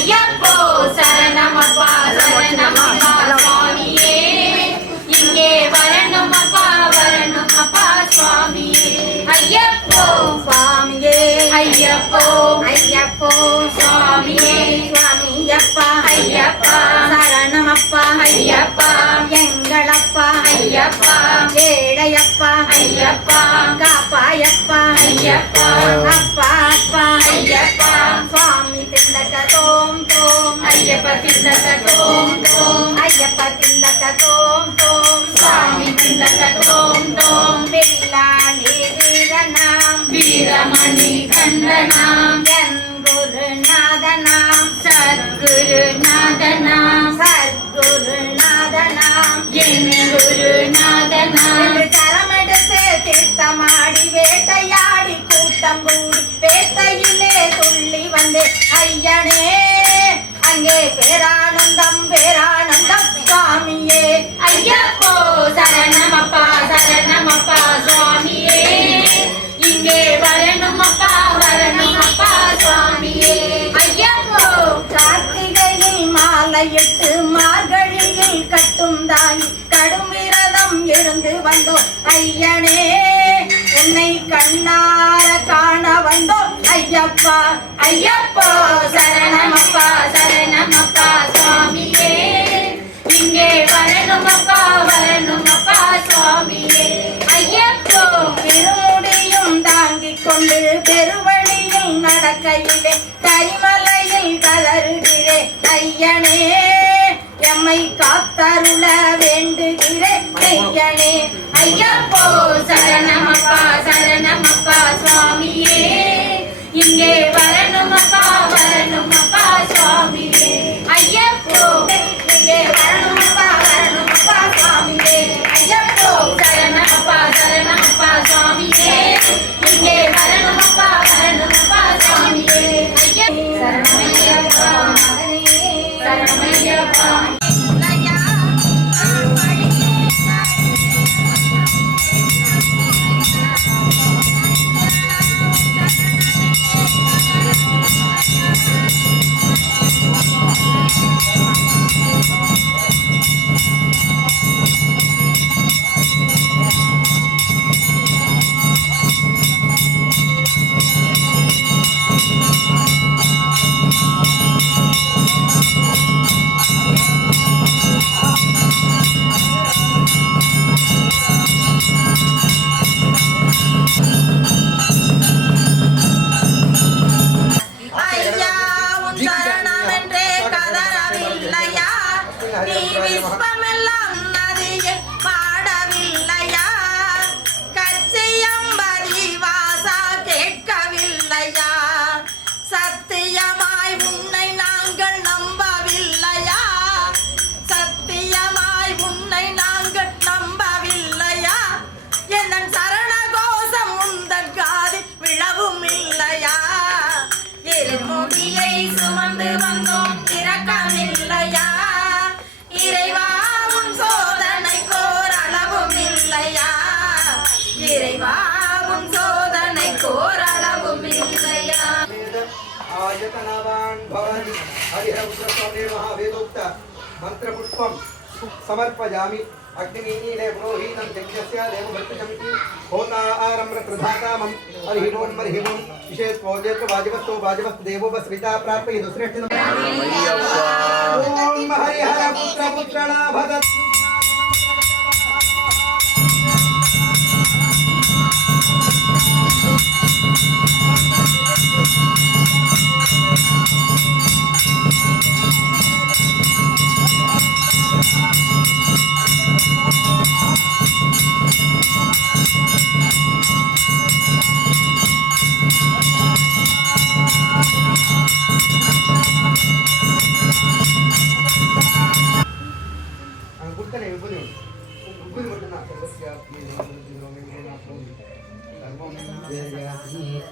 ஐயப்போ சரணமப்பா சரணமப்பா சுவாமியே இங்கே வரணுமப்பா வரணுமப்பா சுவாமியே ஐயப்போ சுவாமியே ஐயப்போ ஐயப்போ சுவாமியே சுவாமியப்பா ஐயப்பா சரணமப்பா ஐயப்பா எங்களப்பா ஐயப்பா ஏழையப்பா ஐயப்பா காப்பாயப்பா ஐயப்பா அப்பா அப்பா ஐயப்பா சுவாமி திண்டக தோம் தோம் ஐயப்ப திண்டக தோம் தோம் ஐயப்ப திண்டக தோம் தோம் சுவாமி திண்டக தோம் தோம் வெள்ளாளி வீரனாம் வீரமணி கண்டனாம் என் குருநாதனாம் சத்குருநாதனாம் சத்குருநாதனாம் என் குருநாதனாம் என்று கரமெடுத்து தீர்த்தமாடி வேட்டையாடி கூட்டம் கூடி வேட்டையிலே துள்ளி வந்து ஐயனே அங்கே பேரானந்தம் பேரானந்தம் சுவாமியே ஐயப்போ சரணமப்பா சரணமப்பா சுவாமியே இங்கே வரணுமப்பா வரணுமப்பா சுவாமியே ஐயப்போ கார்த்திகையில் மாலையிட்டு மார்கழியில் கட்டும் தாய் கடும் விரதம் இருந்து வந்தோம் ஐயனே உன்னை கண்ணார காண வந்தோம் ஐயப்பா ஐயப்போ சரணமப்பா சரணமப்பா சுவாமியே இங்கே வரணுமப்பா வரணுமப்பா சுவாமியே ஐயப்போ திருமுடியும் தாங்கிக் கொண்டு பெருவழியில் நடக்கையிலே கரிமலையில் கதறுகிறே ஐயனே எம்மை காத்தருள வேண்டுகிறேன் ஐயனே ஐயப்போ சரணமப்பா சரணமப்பா சுவாமியே இங்கே வரணுமப்பா வரணுமப்பா சுவாமியே ஐயப்போ இங்கே வரணுமப்பா வரணுமப்பா சுவாமியே ஐயப்போ சரணமப்பா சரணமப்பா சுவாமியே இங்கே வரணுமப்பா வரணுமப்பா சுவாமியே ஐயப்போ சரணமையப்பா சரணமையப்பா ஐயா உன் சரணமென்றே கதறவில்லையா நீ விஸ்வமெல்லாம் நதியில் பாடவில்லையா கச்சியம்பதி வாசா கேட்கவில்லையா சத்தியமாய் உன்னை நாங்கள் நம்பவில்லையா சத்தியமாய் உன்னை நாங்கள் நம்பவில்லையா என் சரண கோஷம் உந்தன் காதில் விழவும் இல்லையா இருமுடியை சுமந்து வந்தோம் திறக்கவில்லையா இறைவா உன் சோதனை கோரளவும் இல்லையா இறைவா உன் சோதனை கோரளவும் இல்லையா आयतनवान् भवति हरिहरपुत्रस्वामी महावेदोक्त मन्त्रपुष्पं समर्पयामि अग्निमीले पुरोहितं यज्ञस्य देवभृत्यमिति होतारम्रत्रधाकामं हरिः ओं विशेष पूज्यत्र वाजवस्तो वाजवस्त देवो वस्विता प्राप्यति दुश्रेष्ठिनं ओं हरिहरपुत्रपुत्रणा भदत् Good morning.